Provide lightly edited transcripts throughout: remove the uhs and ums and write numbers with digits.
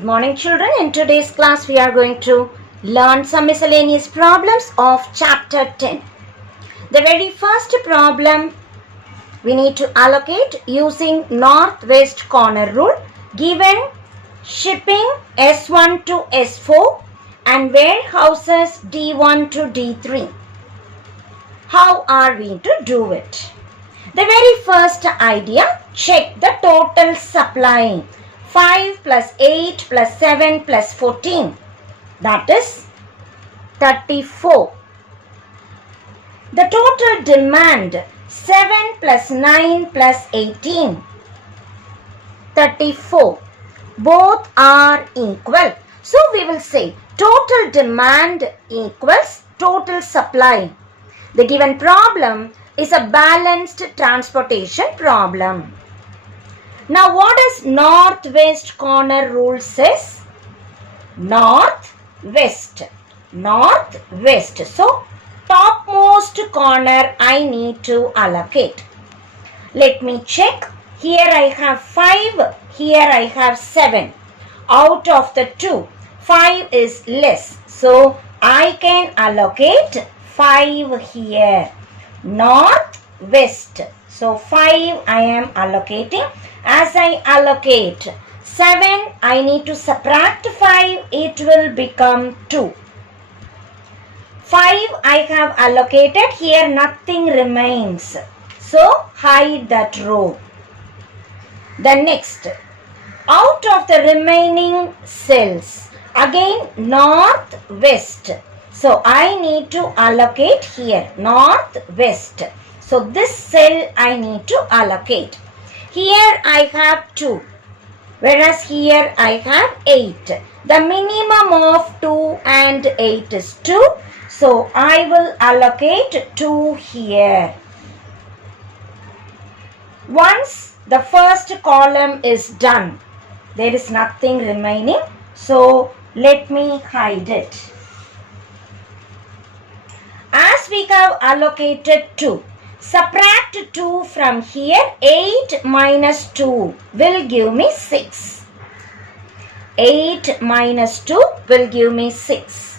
Good morning, children. In today's class, we are going to learn some miscellaneous problems of chapter 10. The very first problem we need to allocate using northwest corner rule, given shipping S1 to S4 and warehouses D1 to D3. How are we to do it? The very first idea, check the total supply. 5 plus 8 plus 7 plus 14, that is 34. The total demand, 7 plus 9 plus 18, 34. Both are equal. So we will say total demand equals total supply. The given problem is a balanced transportation problem. Now what does northwest corner rule says? Northwest. So topmost corner I need to allocate. Let me check. Here I have 5. Here I have 7. Out of the 2, 5 is less. So I can allocate 5 here. Northwest. So 5 I am allocating. As I allocate 7, I need to subtract 5. It will become 2. 5 I have allocated. Here nothing remains. So hide that row. The next, out of the remaining cells, again northwest. So I need to allocate here northwest. So this cell I need to allocate. Here I have 2, whereas here I have 8. The minimum of 2 and 8 is 2. So I will allocate 2 here. Once the first column is done, there is nothing remaining. So let me hide it. As we have allocated 2, subtract 2 from here. 8 minus 2 will give me 6. 8 minus 2 will give me 6.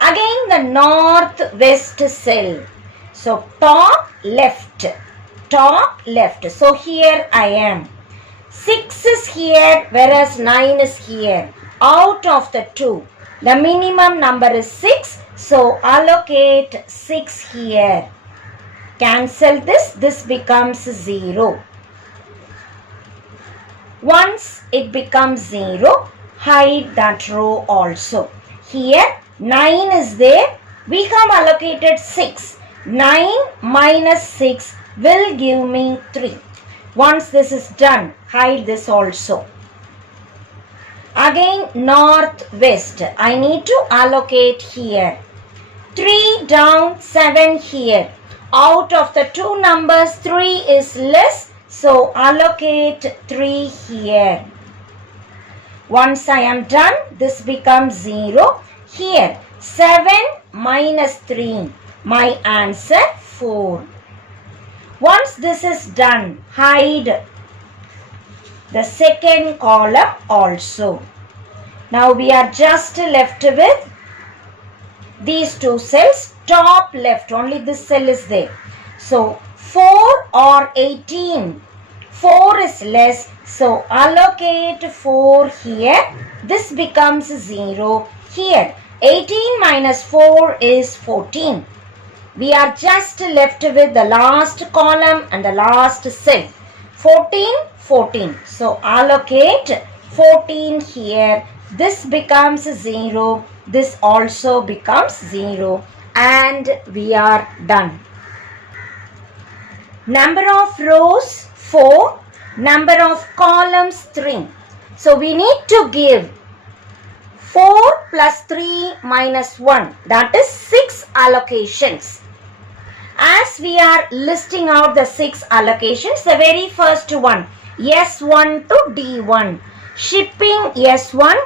Again the northwest cell. So top left. So here I am. 6 is here whereas 9 is here. Out of the 2, the minimum number is 6. So allocate 6 here. Cancel this. This becomes 0. Once it becomes 0, hide that row also. Here 9 is there. We have allocated 6. 9 minus 6 will give me 3. Once this is done, hide this also. Again northwest. I need to allocate here. 3 down, 7 here. Out of the 2 numbers, 3 is less. So allocate 3 here. Once I am done, this becomes 0. Here 7 minus 3. My answer 4. Once this is done, hide the second column also. Now we are just left with these 2 cells. Top left, only this cell is there. So 4 or 18. 4 is less. So allocate 4 here. This becomes 0. Here 18 minus 4 is 14. We are just left with the last column and the last cell. 14, 14. So allocate 14 here. This becomes 0. This also becomes 0. And we are done. Number of rows 4. Number of columns 3. So we need to give 4 plus 3 minus 1. That is 6 allocations. As we are listing out the 6 allocations, the very first one, S1 to D1. Shipping S1,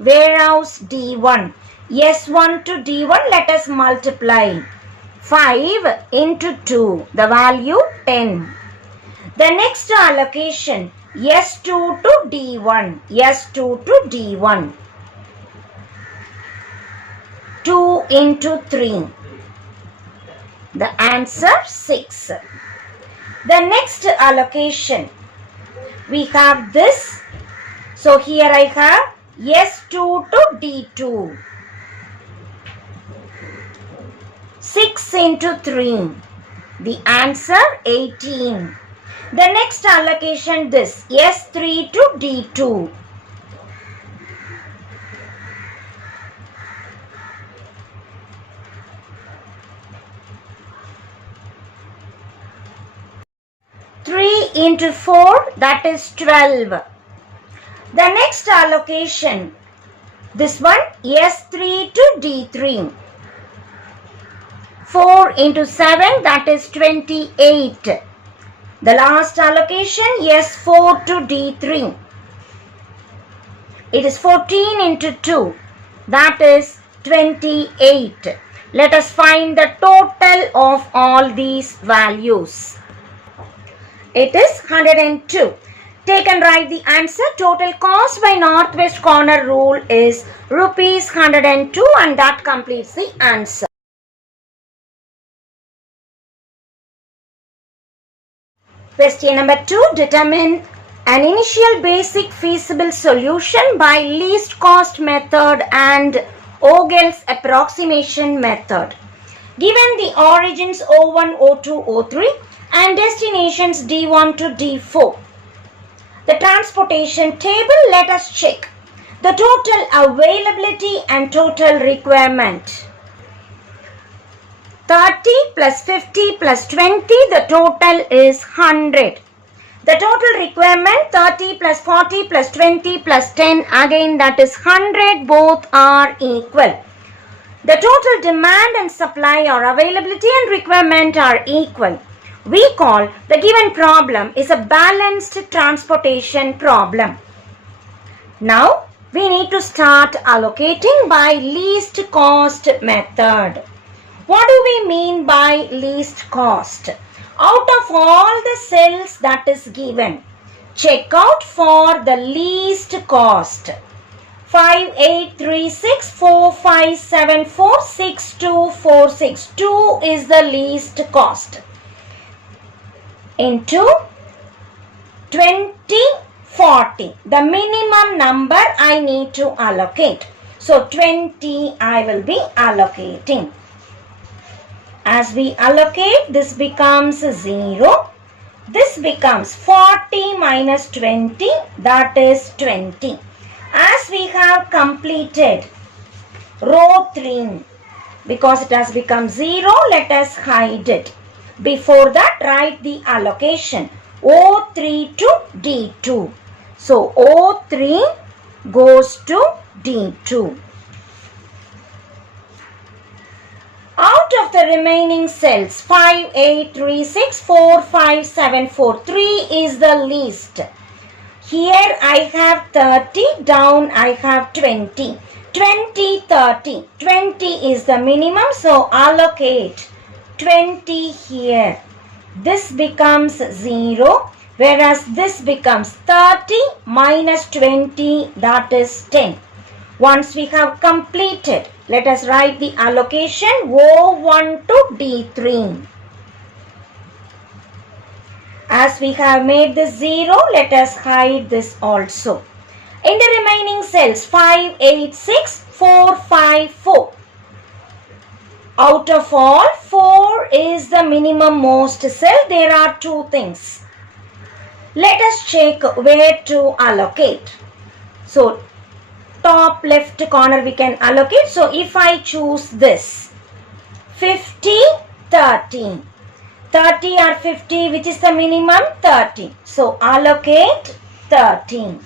warehouse D1. S1 to D1, let us multiply. 5 into 2, the value 10. The next allocation, S2 to D1, S2 to D1. 2 into 3. The answer 6. The next allocation, we have this. So here I have S2 to D2. 6 into 3. The answer 18. The next allocation, this S3 to D2. 3 into 4, that is 12. The next allocation, this one, S3 to D3. 4 into 7, that is 28. The last allocation, S4 to D3. It is 14 into 2, that is 28. Let us find the total of all these values. It is 102. Take and write the answer. Total cost by northwest corner rule is rupees 102, and that completes the answer. Question number 2. Determine an initial basic feasible solution by least cost method and Vogel's approximation method. Given the origins O1, O2, O3 and destinations D1 to D4. The transportation table, let us check the total availability and total requirement. 30 plus 50 plus 20, the total is 100. The total requirement 30 plus 40 plus 20 plus 10, again that is 100, both are equal. The total demand and supply or availability and requirement are equal. We call the given problem is a balanced transportation problem. Now we need to start allocating by least cost method. What do we mean by least cost? Out of all the cells that is given, check out for the least cost. 5, 8, 3, 6, 4, 5, 7, 4, 6, 2, 4, 6. 2 is the least cost. Into 20, 40. The minimum number I need to allocate. So 20 I will be allocating. As we allocate, this becomes 0. This becomes 40 minus 20, that is 20. As we have completed row 3, because it has become 0, let us hide it. Before that, write the allocation O3 to D2. So O3 goes to D2. Out of the remaining cells, 5, 8, 3, 6, 4, 5, 7, 4, 3 is the least. Here I have 30, down I have 20. 20, 30. 20 is the minimum, so allocate 20 here. This becomes 0, whereas this becomes 30 minus 20, that is 10. Once we have completed, let us write the allocation O1 to D3. As we have made this 0, let us hide this also. In the remaining cells, 5, 8, 6, 4, 5, 4. Out of all, 4 is the minimum most cell. There are two things. Let us check where to allocate. So, top left corner we can allocate. So, if I choose this, 50, 30. 30 or 50, which is the minimum? 30. So, allocate 30.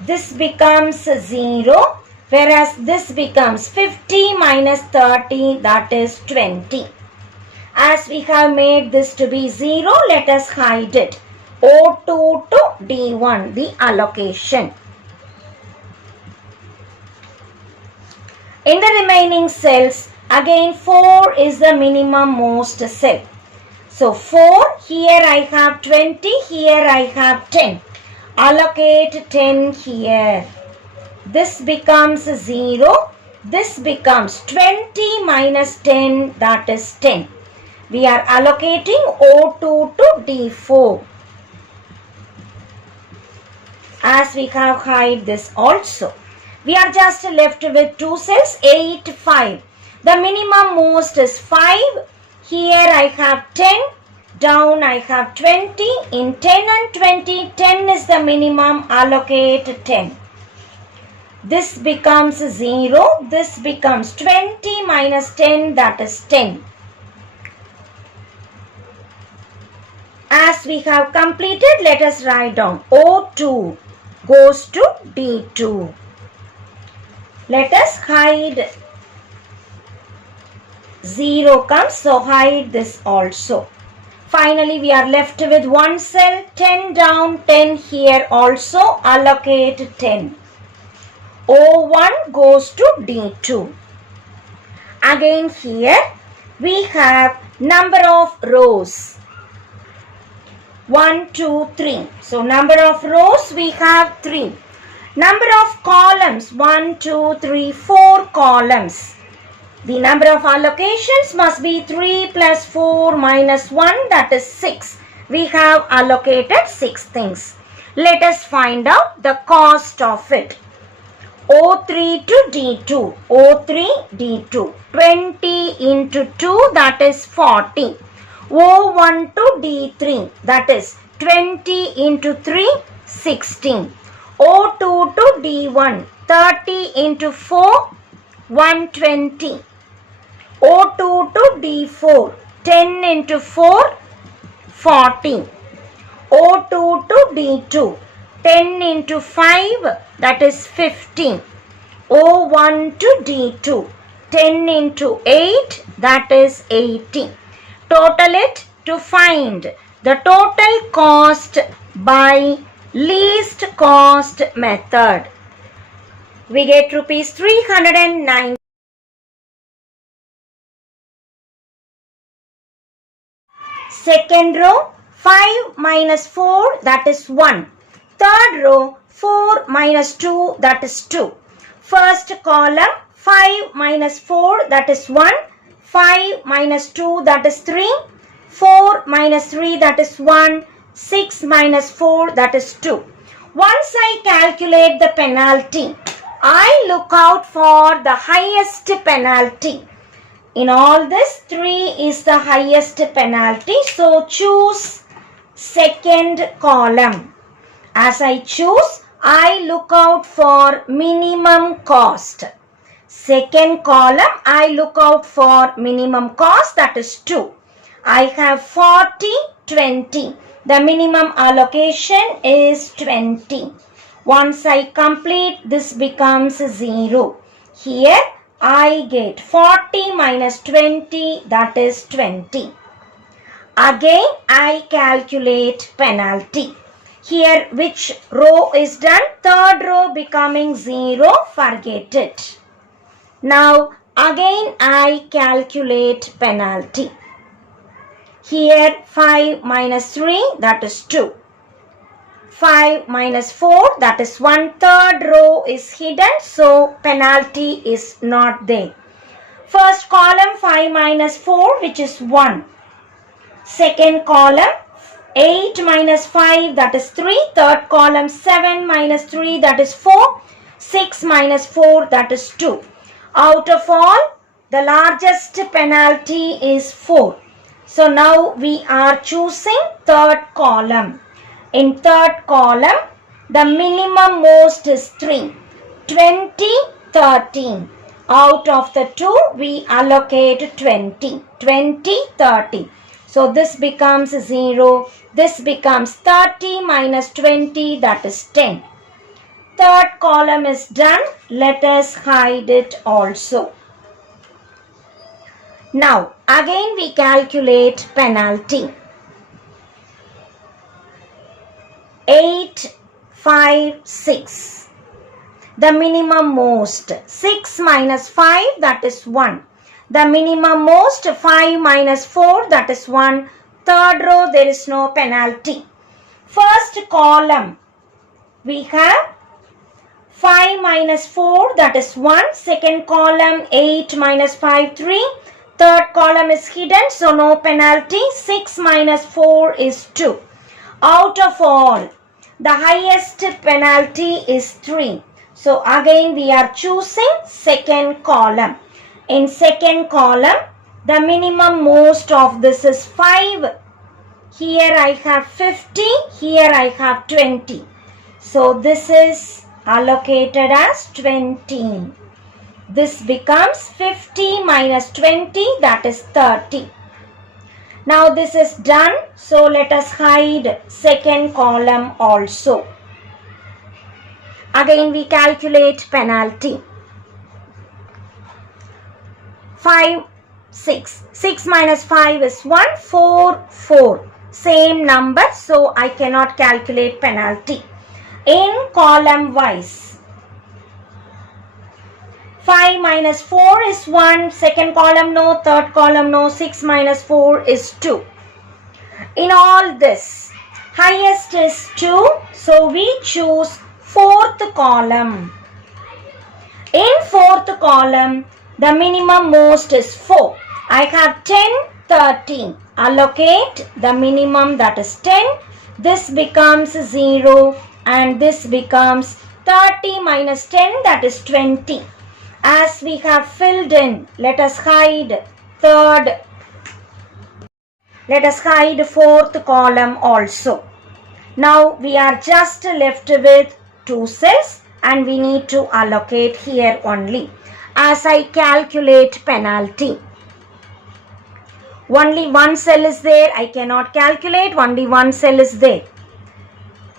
This becomes 0, whereas this becomes 50 minus 30, that is 20. As we have made this to be 0, let us hide it. O2 to D1, the allocation. In the remaining cells, again 4 is the minimum most cell. So 4, here I have 20, here I have 10. Allocate 10 here. This becomes 0. This becomes 20 minus 10, that is 10. We are allocating O2 to D4. As we have hide this also. We are just left with 2 cells, 8, 5. The minimum most is 5. Here I have 10. Down I have 20. In 10 and 20, 10 is the minimum. Allocate 10. This becomes 0. This becomes 20 minus 10, that is 10. As we have completed, let us write down. O2 goes to D2. Let us hide. 0 comes, so hide this also. Finally, we are left with 1 cell. 10 down, 10 here also. Allocate 10. O1 goes to D2. Again here, we have number of rows. 1, 2, 3. So number of rows we have 3. Number of columns 1, 2, 3, 4 columns. The number of allocations must be 3 plus 4 minus 1, that is 6. We have allocated 6 things. Let us find out the cost of it. O3 to D2. O3 D2. 20 into 2, that is 40. O1 to D3, that is 20 into 3, 16. O2 to D1, 30 into 4, 120. O2 to D4, 10 into 4, 40. O2 to D2, 10 into 5, that is 50. O1 to D2, 10 into 8, that is 80. Total it to find the total cost by least cost method. We get rupees 309. Second row, 5 minus 4, that is 1. Third row, 4 minus 2, that is 2. First column, 5 minus 4, that is 1. 5 minus 2, that is 3. 4 minus 3, that is 1. 6 minus 4, that is 2. Once I calculate the penalty, I look out for the highest penalty. In all this, 3 is the highest penalty. So choose second column. As I choose, I look out for minimum cost. Second column, I look out for minimum cost, that is 2. I have 40, 20. The minimum allocation is 20. Once I complete, this becomes 0. Here, I get 40 minus 20, that is 20. Again, I calculate penalty. Here, which row is done? Third row becoming 0, forget it. Now, again I calculate penalty. Here 5 minus 3, that is 2. 5 minus 4, that is 1. Third row is hidden, so penalty is not there. First column 5 minus 4, which is 1. Second column 8 minus 5, that is 3. Third column 7 minus 3, that is 4. 6 minus 4, that is 2. Out of all, the largest penalty is 4. So now we are choosing third column. In third column, the minimum most is 3. 20, 13. Out of the 2, we allocate 20. 20, 30. So this becomes 0. This becomes 30 minus 20, that is 10. Third column is done. Let us hide it also. Now, again we calculate penalty. 8, 5, 6. The minimum most. 6 minus 5, that is 1. The minimum most, 5 minus 4, that is 1. Third row, there is no penalty. First column, we have 5 minus 4, that is 1. Second column, 8 minus 5, 3. Third column is hidden, so no penalty. 6 minus 4 is 2. Out of all, the highest penalty is 3. So again we are choosing second column. In second column, the minimum most of this is 5. Here I have 50, here I have 20. So this is allocated as 20. This becomes 50 minus 20, that is 30. Now this is done, so let us hide second column also. Again we calculate penalty. 5, 6. 6 minus 5 is 1, 4, 4. Same number, so I cannot calculate penalty. In column wise, 5 minus 4 is 1, second column no, third column no, 6 minus 4 is 2. In all this, highest is 2, so we choose fourth column. In fourth column, the minimum most is 4. I have 10, 13. Allocate the minimum, that is 10. This becomes 0 and this becomes 30 minus 10, that is 20. As we have filled in, let us hide third. Let us hide fourth column also. Now we are just left with 2 cells and we need to allocate here only. As I calculate penalty, only one cell is there, I cannot calculate, only one cell is there.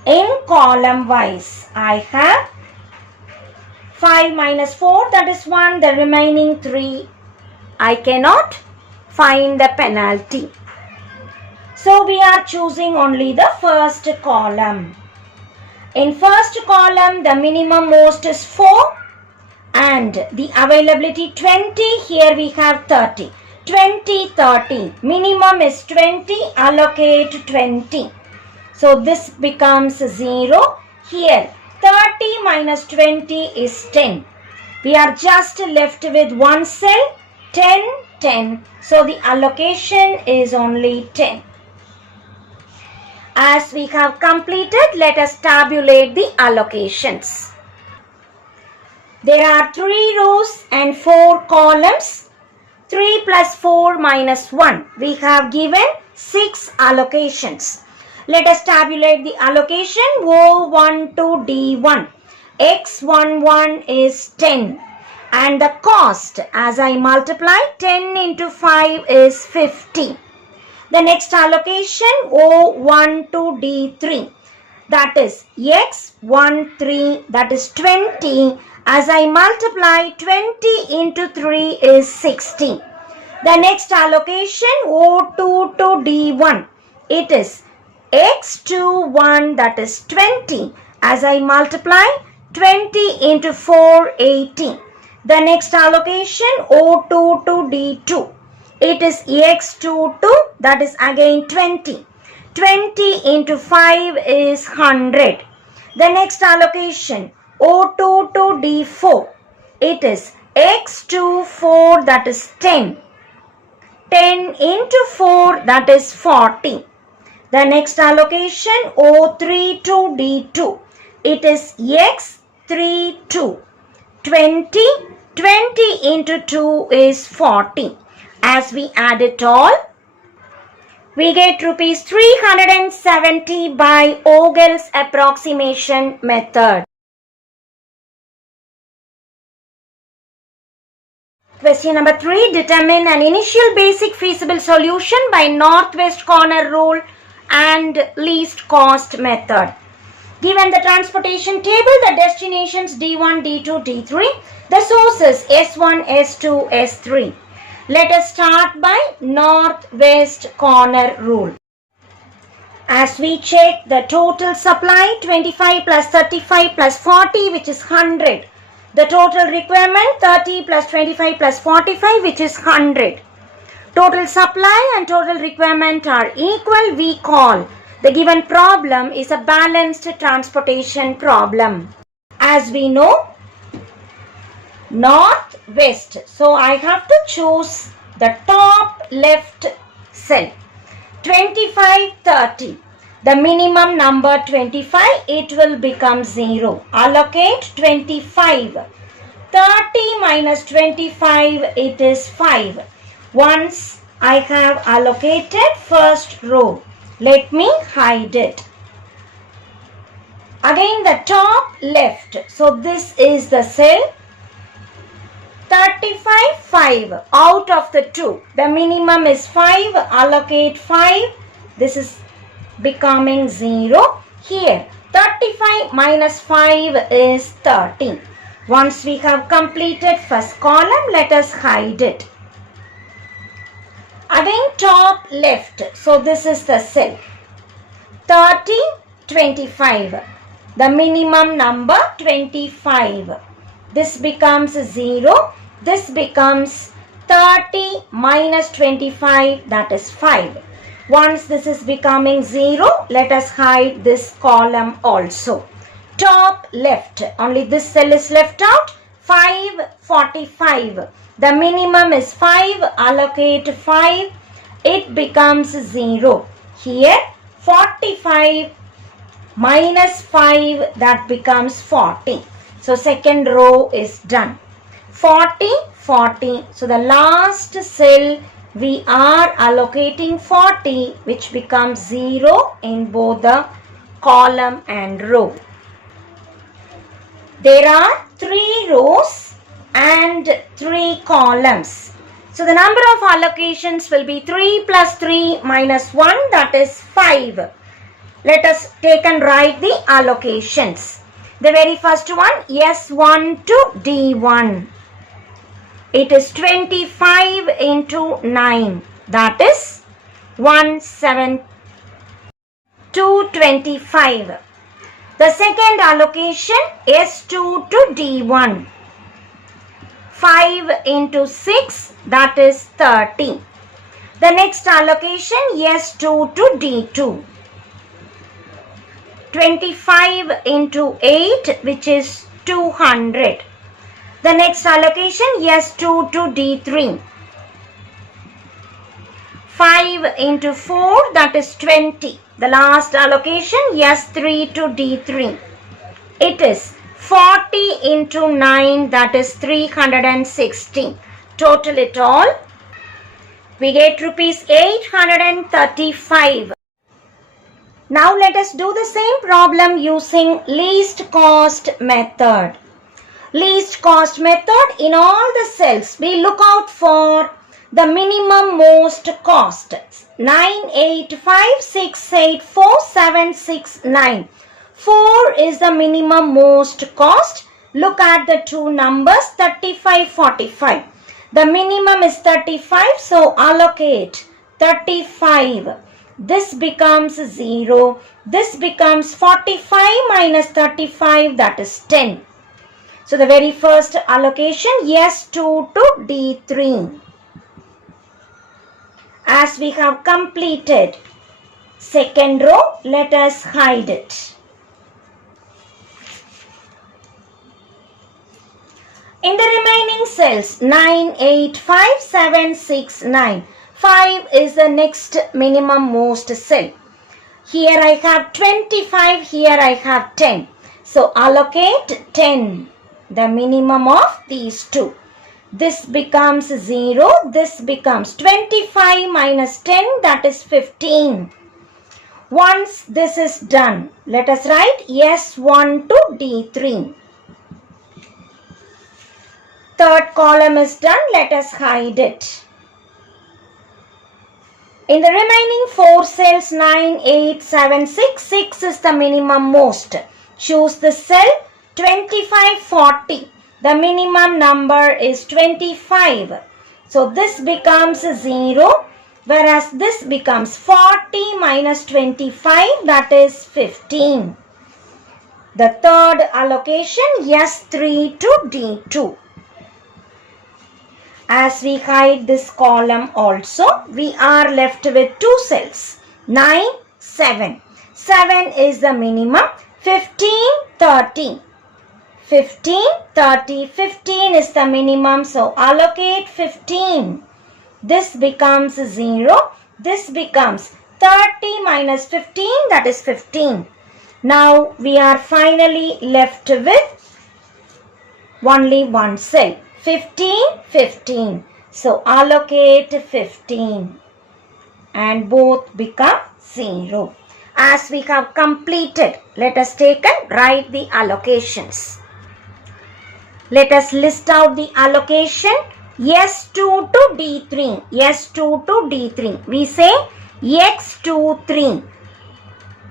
In column wise, I have 5 minus 4, that is 1, the remaining 3, I cannot find the penalty. So we are choosing only the first column. In first column, the minimum most is 4 and the availability 20, here we have 30. 20, 30, minimum is 20, allocate 20. So this becomes 0. Here 30 minus 20 is 10. We are just left with one cell, 10, 10. So the allocation is only 10. As we have completed, let us tabulate the allocations. There are 3 rows and 4 columns. 3 plus 4 minus 1. We have given 6 allocations. Let us tabulate the allocation O1 to D1. X11 is 10. And the cost, as I multiply, 10 into 5 is 50. The next allocation O1 to D3. That is X13, that is 20. As I multiply, 20 into 3 is 60. The next allocation O2 to D1. It is X21, that is 20. As I multiply, 20 into 4, 80. The next allocation O2 to D2. It is X22, that is again 20. 20 into 5 is 100. The next allocation O2 to D4. It is X24, that is 10. 10 into 4, that is 40. The next allocation O3 to D2. It is X32. 20. 20 into 2 is 40. As we add it all, we get rupees 370 by Ogle's approximation method. Question number 3. Determine an initial basic feasible solution by northwest corner rule and least cost method. Given the transportation table, the destinations D1, D2, D3, the sources S1, S2, S3. Let us start by northwest corner rule. As we check the total supply, 25 plus 35 plus 40, which is 100. The total requirement, 30 plus 25 plus 45, which is 100. total supply and total requirement are equal, we call the given problem is a balanced transportation problem. As we know, north, west. So I have to choose the top left cell. 25, 30. The minimum number 25, it will become 0. Allocate 25. 30 minus 25, it is 5. Once I have allocated first row, let me hide it. Again the top left. So this is the cell. 35, 5 out of the 2. The minimum is 5. Allocate 5. This is becoming 0. Here 35 minus 5 is 30. Once we have completed first column, let us hide it. Again top left. So this is the cell. 30, 25. The minimum number 25. This becomes 0. This becomes 30 minus 25, that is 5. Once this is becoming 0, let us hide this column also. Top left, only this cell is left out. 5, 45. The minimum is 5, allocate 5. It becomes 0. Here 45 minus 5, that becomes 40. So second row is done. 40, 40. So the last cell we are allocating 40, which becomes 0 in both the column and row. There are 3 rows and 3 columns. So the number of allocations will be 3 plus 3 minus 1, that is 5. Let us take and write the allocations. The very first one, S1 to D1. It is 25 into 9. That is 225. The second allocation, S2 to D1. 5 into 6, that is 30. The next allocation, S2 to D2. 25 into 8, which is 200. The next allocation, S2 to D3. 5 into 4, that is 20. The last allocation, S3 to D3. It is 40 into 9, that is 360. Total it all, we get rupees 835. Now let us do the same problem using least cost method. Least cost method, in all the cells we look out for the minimum most cost. 9, 8, 5, 6, 8, 4, 7, 6, 9. 4 is the minimum most cost. Look at the two numbers, 35, 45. The minimum is 35, so allocate 35. This becomes 0. This becomes 45 minus 35, that is 10. So the very first allocation, S2 to D3. As we have completed second row, let us hide it. In the remaining cells, 9, 8, 5, 7, 6, 9. 5 is the next minimum most cell. Here I have 25, here I have 10. So allocate 10, the minimum of these two. This becomes 0, this becomes 25 minus 10, that is 15. Once this is done, let us write S1 to D3. Third column is done, let us hide it. In the remaining 4 cells, 9, 8, 7, 6, 6 is the minimum most. Choose the cell 25, 40. The minimum number is 25. So this becomes 0, whereas this becomes 40 minus 25, that is 15. The third allocation, S3 to D2. As we hide this column also, we are left with 2 cells. 9, 7. 7 is the minimum. 15, 30. 15, 30. 15 is the minimum. So allocate 15. This becomes 0. This becomes 30 minus 15, that is 15. Now we are finally left with only one cell. 15, 15. So allocate 15 and both become 0. As we have completed, let us take and write the allocations. Let us list out the allocation. S2 to D3. S2 to D3. We say X23.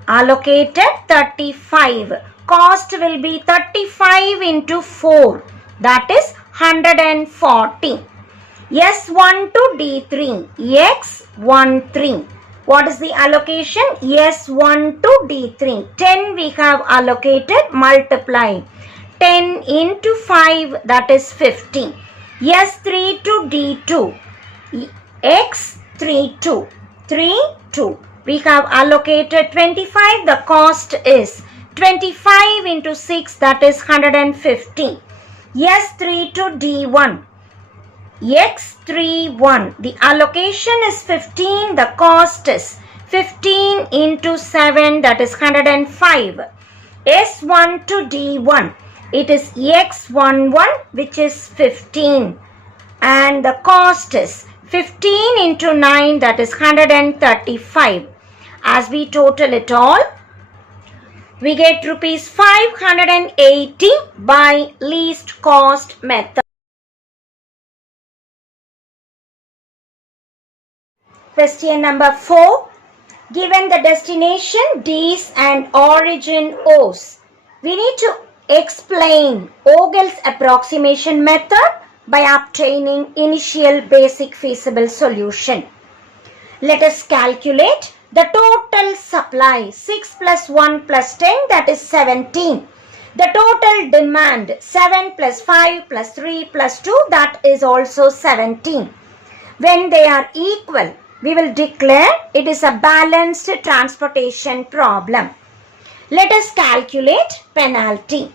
Allocated 35. Cost will be 35 into 4. That is 140. S1 to D3. X13. What is the allocation? S1 to D3. 10 we have allocated. Multiply. 10 into 5, that is 50. S3 to D2. X32. 3, 2. We have allocated 25. The cost is 25 into 6, that is 150. S3 to D1. X31. The allocation is 15. The cost is 15 into 7, that is 105. S1 to D1. It is X11, which is 15. And the cost is 15 into 9, that is 135. As we total it all, we get rupees 580 by least cost method. Question number 4. Given the destination D's and origin O's, we need to explain Ogle's approximation method by obtaining initial basic feasible solution. Let us calculate the total supply. 6 plus 1 plus 10, that is 17. The total demand 7 plus 5 plus 3 plus 2, that is also 17. When they are equal, we will declare it is a balanced transportation problem. Let us calculate penalty,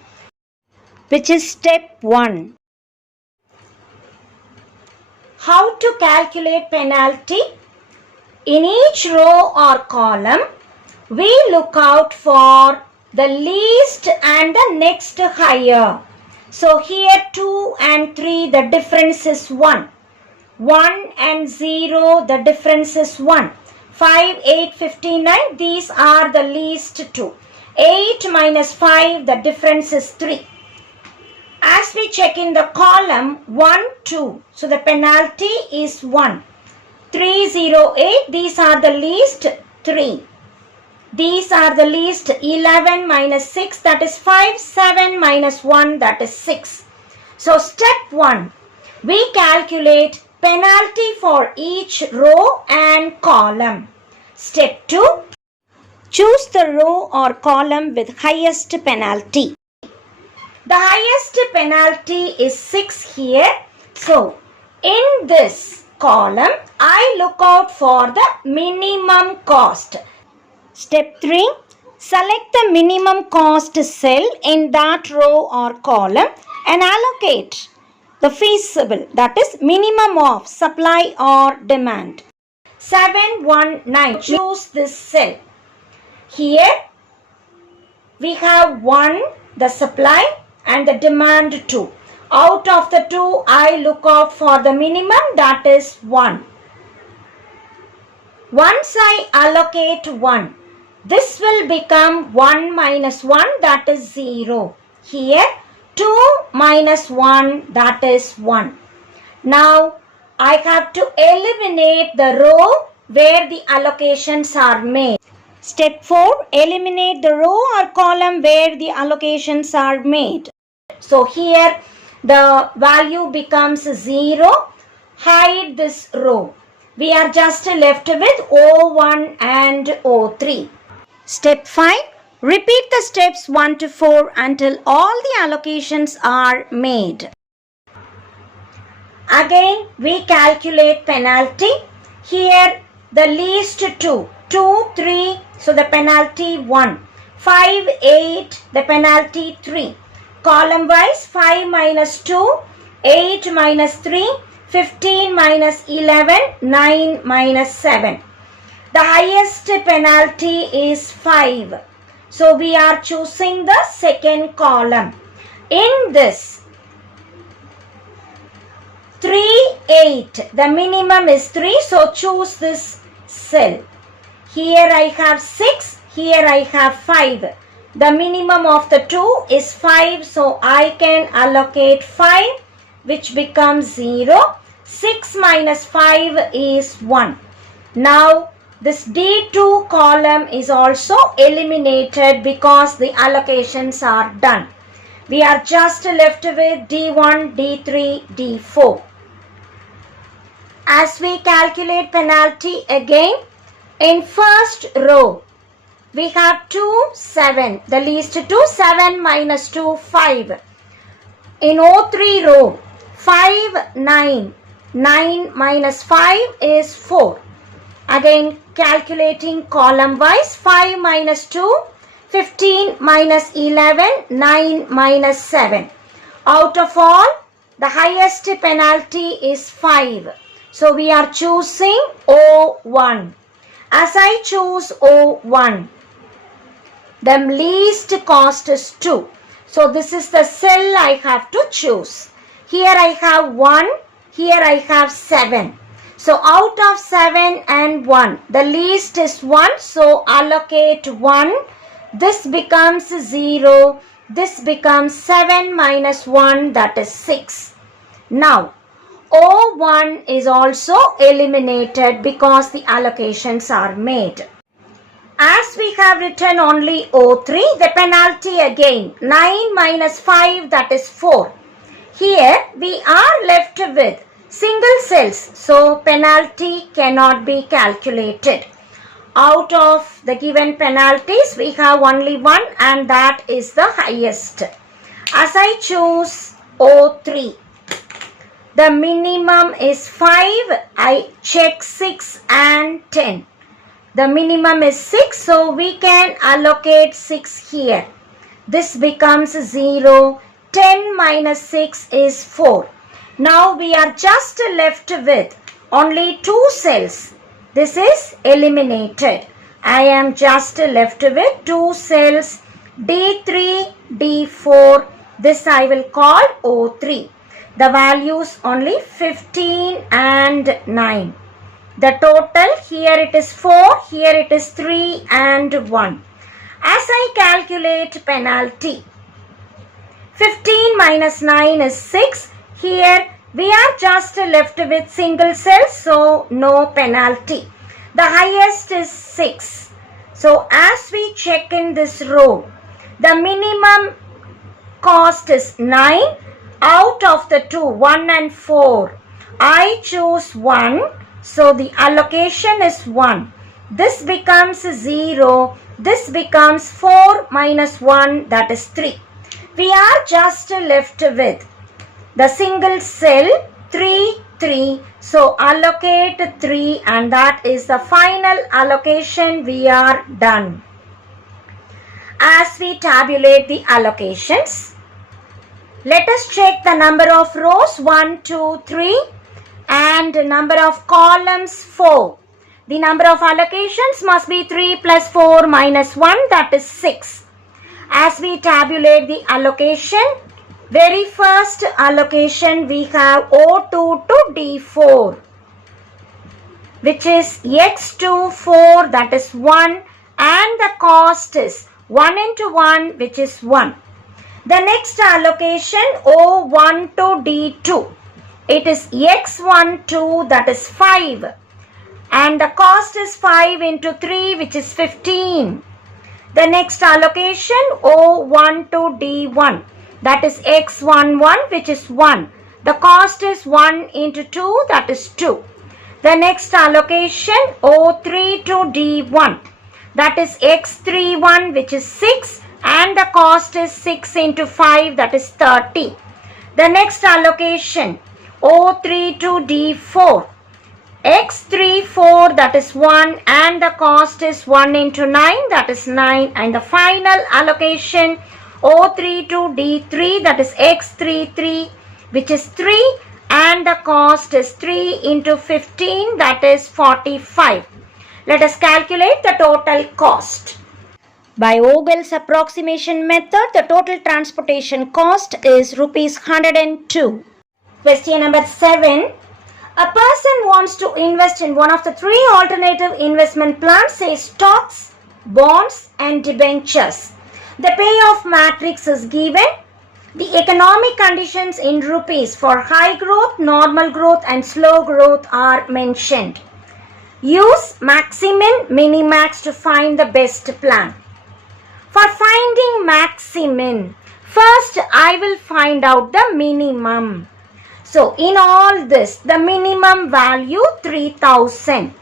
which is step 1. How to calculate penalty? In each row or column, we look out for the least and the next higher. So here 2 and 3, the difference is 1. 1 and 0, the difference is 1. 5, 8, 59, these are the least 2. 8 minus 5, the difference is 3. As we check in the column 1, 2, so the penalty is 1. 3, 0, 8, these are the least 3. These are the least 11 minus 6, that is 5, 7 minus 1, that is 6. So step 1, we calculate penalty for each row and column. Step 2, choose the row or column with highest penalty. The highest penalty is 6 here. So in this column, I look out for the minimum cost. Step 3, select the minimum cost cell in that row or column and allocate the feasible, that is minimum of supply or demand. 719, choose this cell. Here we have 1, the supply, and the demand 2. Out of the 2, I look out for the minimum, that is 1. Once I allocate 1, this will become 1 minus 1, that is 0. Here 2 minus 1, that is 1. Now I have to eliminate the row where the allocations are made. Step 4, eliminate the row or column where the allocations are made. So here the value becomes 0. Hide this row. We are just left with O1 and O3. Step 5, repeat the steps 1 to 4 until all the allocations are made. Again we calculate penalty. Here the least 2, 2, 3, so the penalty 1. 5, 8, the penalty 3. Column wise 5 minus 2, 8 minus 3, 15 minus 11, 9 minus 7. The highest penalty is 5. So we are choosing the second column. In this 3, 8, the minimum is 3, so choose this cell. Here I have 6, here I have 5. The minimum of the 2 is 5, so I can allocate 5, which becomes 0. 6 minus 5 is 1. Now this D2 column is also eliminated because the allocations are done. We are just left with D1, D3, D4. As we calculate penalty again, in first row, we have 2, 7. The least 2, 7 minus 2, 5. In O3 row, 5, 9. 9 minus 5 is 4. Again calculating column wise, 5 minus 2, 15 minus 11, 9 minus 7. Out of all, the highest penalty is 5. So we are choosing O1. As I choose O1, the least cost is 2. So this is the cell I have to choose. Here I have 1, here I have 7. So out of 7 and 1, the least is 1. So allocate 1. This becomes 0. This becomes 7 minus 1, that is 6. Now O1 is also eliminated because the allocations are made. As we have written only O3, the penalty again 9 minus 5, that is 4. Here we are left with single cells, so penalty cannot be calculated. Out of the given penalties, we have only one, and that is the highest. As I choose O3, the minimum is 5. I check 6 and 10. The minimum is 6, so we can allocate 6 here. This becomes 0. 10 minus 6 is 4. Now we are just left with only 2 cells. This is eliminated. I am just left with 2 cells, D3, D4. This I will call O3. The values only 15 and 9. The total, here it is 4, here it is 3 and 1. As I calculate penalty, 15 minus 9 is 6. Here we are just left with single cells, so no penalty. The highest is 6. So as we check in this row, the minimum cost is 9. Out of the 2, 1 and 4, I choose 1. So the allocation is 1. This becomes 0. This becomes 4 minus 1, that is 3. We are just left with the single cell 3, 3. So allocate 3, and that is the final allocation. We are done. As we tabulate the allocations, let us check the number of rows 1, 2, 3 and number of columns 4. The number of allocations must be 3 plus 4 minus 1, that is 6. As we tabulate the allocation, very first allocation we have O2 to D4, which is X2 4, that is 1, and the cost is 1 into 1, which is 1. The next allocation O1 to D2, it is X12, that is 5, and the cost is 5 into 3, which is 15. The next allocation O1 to D1, that is X11, which is 1. The cost is 1 into 2, that is 2. The next allocation O3 to D1, that is X31, which is 6, and the cost is 6 into 5, that is 30. The next allocation O3 to D4. X3, 4, that is 1, and the cost is 1 into 9, that is 9, and the final allocation O3 to D3, that is X3, 3, which is 3, and the cost is 3 into 15, that is 45. Let us calculate the total cost. By Vogel's approximation method, the total transportation cost is rupees 102. Question number 7. A person wants to invest in one of the three alternative investment plans, say stocks, bonds, and debentures. The payoff matrix is given. The economic conditions in rupees for high growth, normal growth, and slow growth are mentioned. Use maximin, minimax to find the best plan. For finding maximin, first I will find out the minimum. So in all this, the minimum value 3000.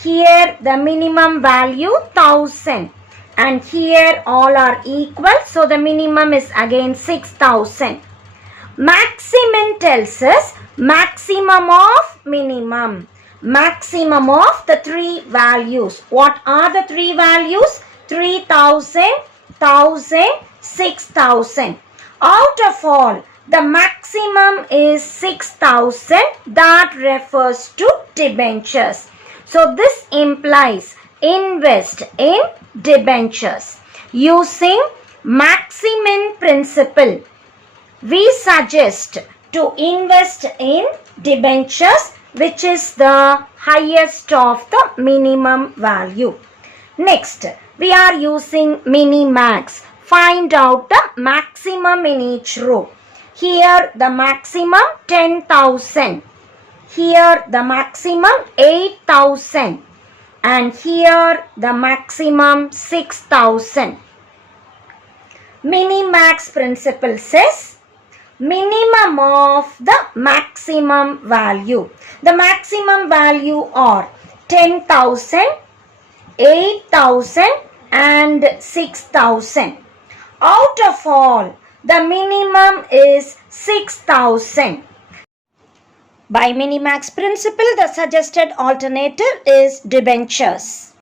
Here the minimum value 1000. And here all are equal. So the minimum is again 6000. Maximin tells us maximum of minimum. Maximum of the three values. What are the three values? 3000, 1000, 6000. Out of all, the maximum is 6000. That refers to debentures. So this implies invest in debentures. Using maximin principle, we suggest to invest in debentures, which is the highest of the minimum value. Next, we are using minimax. Find out the maximum in each row. Here the maximum 10,000. Here the maximum 8,000. And here the maximum 6,000. Minimax principle says minimum of the maximum value. The maximum value are 10,000, 8,000 and 6,000. Out of all, the minimum is 6,000. By minimax principle, the suggested alternative is debentures.